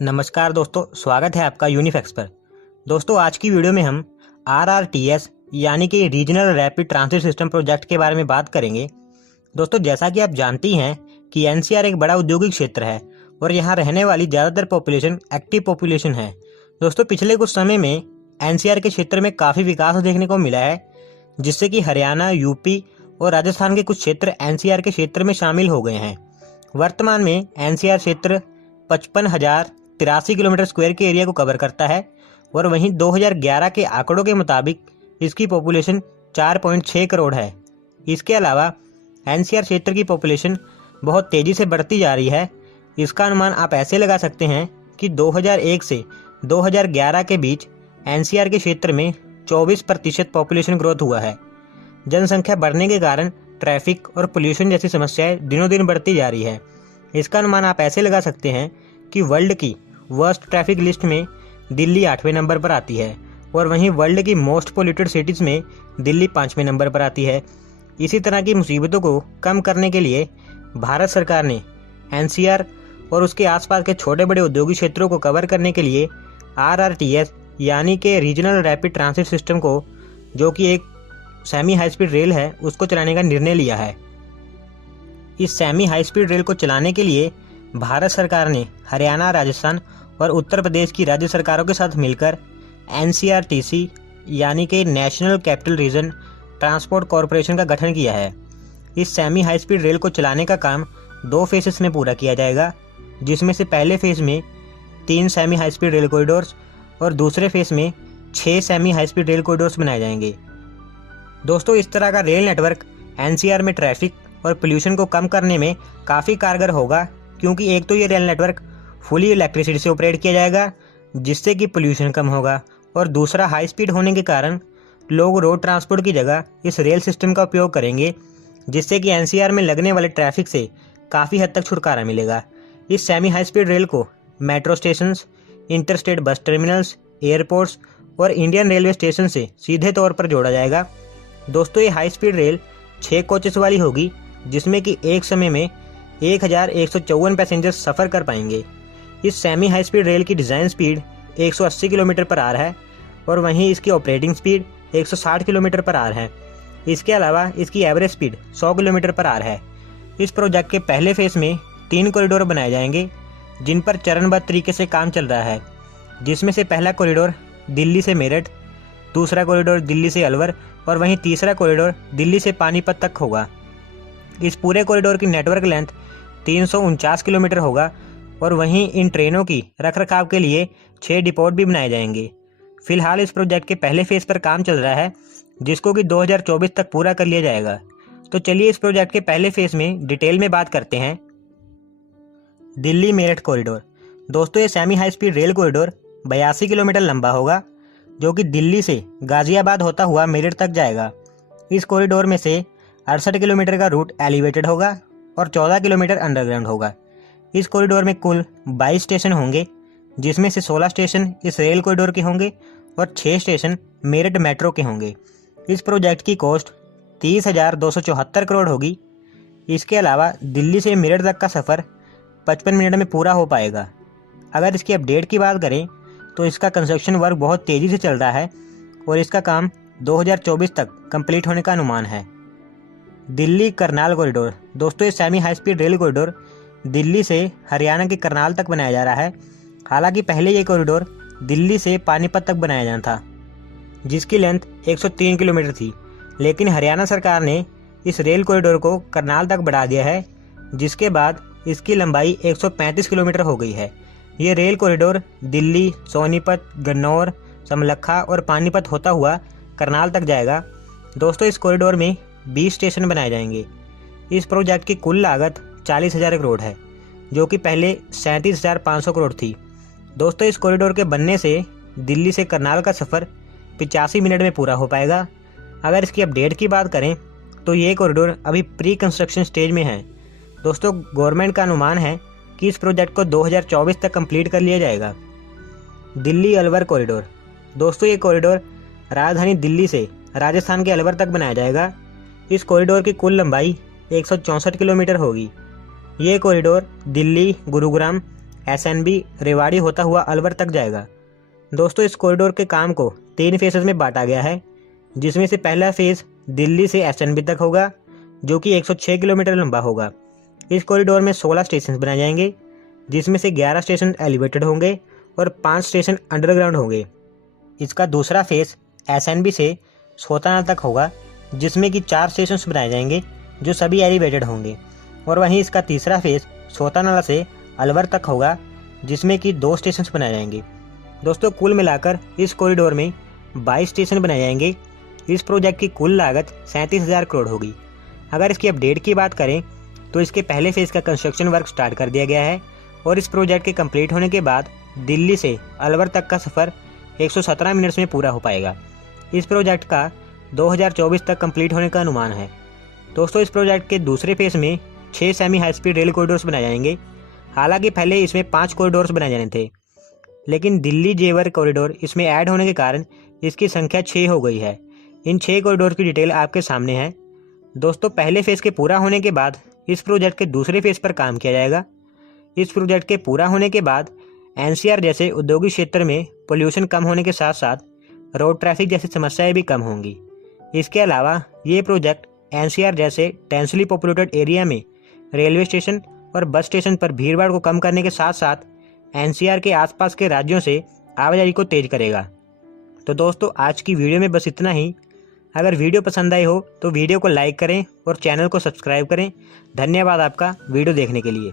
नमस्कार दोस्तों, स्वागत है आपका यूनिफैक्स पर। दोस्तों, आज की वीडियो में हम RRTS यानी कि regional rapid transit system project के बारे में बात करेंगे। दोस्तों, जैसा कि आप जानती हैं कि NCR एक बड़ा औद्योगिक क्षेत्र है और यहाँ रहने वाली ज़्यादातर पॉपुलेशन एक्टिव पॉपुलेशन है। दोस्तों, पिछले कुछ समय में NCR के क्षेत्र में काफ़ी विकास देखने को मिला है, जिससे कि हरियाणा, यूपी और राजस्थान के कुछ क्षेत्र NCR के क्षेत्र में शामिल हो गए हैं। वर्तमान में NCR क्षेत्र 55,083 किलोमीटर स्क्वायर के एरिया को कवर करता है और वहीं 2011 के आंकड़ों के मुताबिक इसकी पॉपुलेशन 4.6 करोड़ है। इसके अलावा NCR क्षेत्र की पॉपुलेशन बहुत तेज़ी से बढ़ती जा रही है। इसका अनुमान आप ऐसे लगा सकते हैं कि 2001 से 2011 के बीच NCR के क्षेत्र में 24% पॉपुलेशन ग्रोथ हुआ है। जनसंख्या बढ़ने के कारण ट्रैफिक और पोल्यूशन जैसी समस्याएं दिनों दिन बढ़ती जा रही है। इसका अनुमान आप ऐसे लगा सकते हैं कि वर्ल्ड की वर्स्ट ट्रैफिक लिस्ट में दिल्ली 8वें नंबर पर आती है और वहीं वर्ल्ड की मोस्ट पोल्यूटेड सिटीज़ में दिल्ली 5वें नंबर पर आती है। इसी तरह की मुसीबतों को कम करने के लिए भारत सरकार ने NCR और उसके आसपास के छोटे बड़े औद्योगिक क्षेत्रों को कवर करने के लिए RRTS यानी कि रीजनल रैपिड ट्रांजिट सिस्टम को, जो कि एक सेमी हाई स्पीड रेल है, उसको चलाने का निर्णय लिया है। इस सेमी हाई स्पीड रेल को चलाने के लिए भारत सरकार ने हरियाणा, राजस्थान और उत्तर प्रदेश की राज्य सरकारों के साथ मिलकर NCRTC यानी कि national capital region transport corporation का गठन किया है। इस सेमी हाई स्पीड रेल को चलाने का काम 2 फेसेस में पूरा किया जाएगा, जिसमें से पहले फेज में 3 semi high speed rail corridors और दूसरे फेज में 6 semi high speed rail corridors बनाए जाएंगे। दोस्तों, इस तरह का रेल नेटवर्क NCR में ट्रैफिक और पोल्यूशन को कम करने में काफ़ी कारगर होगा, क्योंकि एक तो ये रेल नेटवर्क फुली इलेक्ट्रिसिटी से ऑपरेट किया जाएगा, जिससे कि पोल्यूशन कम होगा, और दूसरा हाई स्पीड होने के कारण लोग रोड ट्रांसपोर्ट की जगह इस रेल सिस्टम का उपयोग करेंगे, जिससे कि NCR में लगने वाले ट्रैफिक से काफ़ी हद तक छुटकारा मिलेगा। इस सेमी हाई स्पीड रेल को मेट्रो स्टेशंस, इंटरस्टेट बस टर्मिनल्स, एयरपोर्ट्स और इंडियन रेलवे स्टेशन से सीधे तौर पर जोड़ा जाएगा। दोस्तों, ये हाई स्पीड रेल 6 कोचेस वाली होगी, जिसमें कि एक समय में 1154 पैसेंजर सफ़र कर पाएंगे। इस सेमी हाई स्पीड रेल की design speed 180 kilometre per hour है और वहीं इसकी operating speed 160 kilometre per hour है। इसके अलावा इसकी average speed 100 kilometre per hour है। इस प्रोजेक्ट के पहले फेज में 3 कॉरिडोर बनाए जाएंगे, जिन पर चरणबद्ध तरीके से काम चल रहा है, जिसमें से पहला कॉरिडोर दिल्ली से मेरठ, दूसरा कॉरिडोर दिल्ली से अलवर और वहीं तीसरा कॉरिडोर दिल्ली से पानीपत तक होगा। इस पूरे कॉरिडोर की नेटवर्क लेंथ 349 किलोमीटर होगा और वहीं इन ट्रेनों की रखरखाव के लिए 6 डिपोट भी बनाए जाएंगे। फिलहाल इस प्रोजेक्ट के पहले फेज पर काम चल रहा है, जिसको कि 2024 तक पूरा कर लिया जाएगा। तो चलिए इस प्रोजेक्ट के पहले फेज में डिटेल में बात करते हैं। दिल्ली मेरठ कॉरिडोर। दोस्तों, ये semi high speed rail corridor 82 kilometre लंबा होगा, जो कि दिल्ली से गाजियाबाद होता हुआ मेरठ तक जाएगा। इस कॉरिडोर में से 68 किलोमीटर का रूट एलिवेटेड होगा और 14 किलोमीटर अंडरग्राउंड होगा। इस कॉरिडोर में कुल 22 स्टेशन होंगे, जिसमें से 16 स्टेशन इस रेल कॉरिडोर के होंगे और 6 स्टेशन मेरठ मेट्रो के होंगे। इस प्रोजेक्ट की कॉस्ट 30,274 करोड़ होगी। इसके अलावा दिल्ली से मेरठ तक का सफ़र 55 मिनट में पूरा हो पाएगा। अगर इसकी अपडेट की बात करें तो इसका कंस्ट्रक्शन वर्क बहुत तेज़ी से चल रहा है और इसका काम 2024 तक कंप्लीट होने का अनुमान है। दिल्ली करनाल कॉरिडोर। दोस्तों, ये semi high speed rail corridor Delhi से हरियाणा के करनाल तक बनाया जा रहा है। हालांकि पहले ये कॉरिडोर दिल्ली से पानीपत तक बनाया जाना था, जिसकी लेंथ 103 किलोमीटर थी, लेकिन हरियाणा सरकार ने इस रेल कॉरिडोर को करनाल तक बढ़ा दिया है, जिसके बाद इसकी लंबाई 135 किलोमीटर हो गई है। ये रेल कॉरिडोर दिल्ली, सोनीपत, गन्नौर, समलखा और पानीपत होता हुआ करनाल तक जाएगा। दोस्तों, इस कॉरिडोर में 20 स्टेशन बनाए जाएंगे। इस प्रोजेक्ट की कुल लागत 40,000 करोड़ है, जो कि पहले 37,500 करोड़ थी। दोस्तों, इस कॉरिडोर के बनने से दिल्ली से करनाल का सफ़र 85 मिनट में पूरा हो पाएगा। अगर इसकी अपडेट की बात करें तो ये कॉरिडोर अभी प्री कंस्ट्रक्शन स्टेज में है। दोस्तों, गवर्नमेंट का अनुमान है कि इस प्रोजेक्ट को 2024 तक कंप्लीट कर लिया जाएगा। दिल्ली अलवर कॉरिडोर। दोस्तों, ये कॉरिडोर राजधानी दिल्ली से राजस्थान के अलवर तक बनाया जाएगा। इस कॉरिडोर की कुल लंबाई 164 किलोमीटर होगी। ये कॉरिडोर दिल्ली, गुरुग्राम, SNB रेवाड़ी होता हुआ अलवर तक जाएगा। दोस्तों इस कॉरिडोर के काम को 3 फेजेस में बांटा गया है, जिसमें से पहला फेज दिल्ली से SNB तक होगा, जो कि 106 किलोमीटर लंबा होगा। इस कॉरिडोर में 16 स्टेशन बनाए जाएंगे, जिसमें से 11 स्टेशन एलिवेटेड होंगे और 5 स्टेशन अंडरग्राउंड होंगे। इसका दूसरा फेज SNB से सोतानाला तक होगा, जिसमें कि 4 स्टेशन बनाए जाएंगे जो सभी एलिवेटेड होंगे। और वहीं इसका तीसरा फेज सोतानाला से अलवर तक होगा, जिसमें कि 2 स्टेशन बनाए जाएंगे। दोस्तों कुल मिलाकर इस कॉरिडोर में 22 स्टेशन बनाए जाएंगे। इस प्रोजेक्ट की कुल लागत 37,000 करोड़ होगी। अगर इसकी अपडेट की बात करें तो इसके पहले फेज का कंस्ट्रक्शन वर्क स्टार्ट कर दिया गया है और इस प्रोजेक्ट के कंप्लीट होने के बाद दिल्ली से अलवर तक का सफ़र 117 मिनट्स में पूरा हो पाएगा। इस प्रोजेक्ट का 2024 तक कंप्लीट होने का अनुमान है। दोस्तों इस प्रोजेक्ट के दूसरे फेज में 6 semi high speed rail corridors बनाए जाएंगे। हालांकि पहले इसमें 5 कॉरिडोर्स बनाए जाने थे, लेकिन दिल्ली जेवर कॉरिडोर इसमें ऐड होने के कारण इसकी संख्या 6 हो गई है। इन 6 कॉरिडोर की डिटेल आपके सामने है। दोस्तों पहले फेज के पूरा होने के बाद इस प्रोजेक्ट के दूसरे फेज पर काम किया जाएगा। इस प्रोजेक्ट के पूरा होने के बाद NCR जैसे औद्योगिक क्षेत्र में पोल्यूशन कम होने के साथ साथ रोड ट्रैफिक जैसी समस्याएं भी कम होंगी। इसके अलावा ये प्रोजेक्ट NCR जैसे डेंसली पॉपुलेटेड एरिया में रेलवे स्टेशन और बस स्टेशन पर भीड़भाड़ को कम करने के साथ साथ NCR के आसपास के राज्यों से आवाजाही को तेज करेगा। तो दोस्तों आज की वीडियो में बस इतना ही। अगर वीडियो पसंद आई हो तो वीडियो को लाइक करें और चैनल को सब्सक्राइब करें। धन्यवाद आपका वीडियो देखने के लिए।